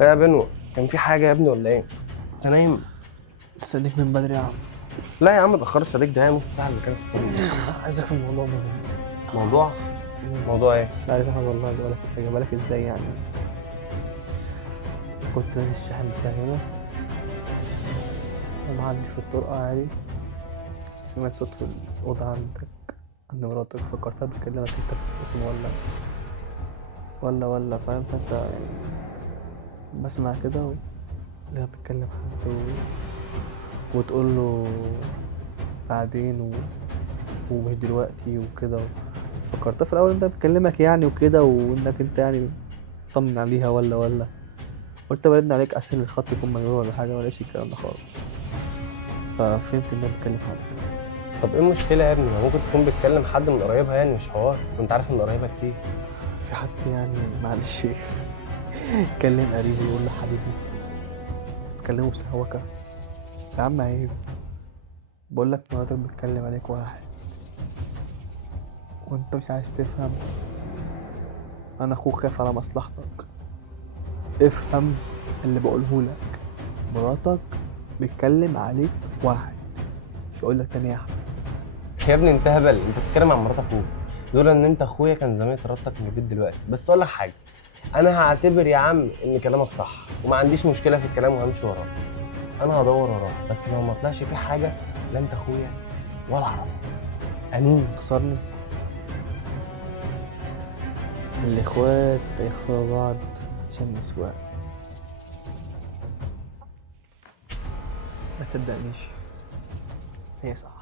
يا بنو، كان في حاجة يا ابني ولا ايه؟ انت نايم؟ استنيك من بدري يا عم. لا يا عم متأخرش عليك، ده هي نص ساعة اللي كانت في الطريق. عايزك في الموضوع مهم. موضوع؟ موضوع ايه؟ مش عارف احمد والله اجيبها لك ازاي يعني. كنت نازل الشحن بتاعي هنا ومعدي في الطرقة عادي، سمعت صوت في الأوضة عند مراتك، فكرتها بتكلمك انت في التليفون ولا فاهم، فانت يعني بسمع كده لا بتكلم حد وتقول له بعدين ومش دلوقتي وكده. فكرتها في الأول انت بتكلمك يعني وكده، وانك انت يعني طمن عليها ولا قلت برن عليك اسهل الخط يكون مجرور ولا حاجه، ولا شيء الكلام ده خالص. ففهمت ان انا بتكلم حد. طب ايه المشكلة يا ابني؟ ما ممكن تكون بتكلم حد من قرايبها يعني، مش حوار، وانت عارف ان قرايبها كتير. في حد يعني معلش كلم قريبي يقول له حبيبي، تكلمه بسهوكه يا عم عيب. بقول لك مراتك بتكلم عليك واحد وانت مش عايز تفهم. انا اخوك خايف على مصلحتك، افهم اللي بقوله لك. مراتك بتكلم عليك واحد، مش هقول لك تاني يا احمد. يا ابني انت هبل، انت بتتكلم عن مرات اخوك. لولا ان انت اخويا كان زمان طردتك من البيت دلوقتي. بس اقول لك حاجة، انا هعتبر يا عم ان كلامك صح، وما عنديش مشكلة في الكلام وهمشي وراك. انا هدور وراك، بس لو ما طلعش في حاجة لا انت اخويا ولا اعرفك. امين. تخسرني؟ الاخوات يخسروا بعض عشان نسوان. ما تصدقنيش، هي صح.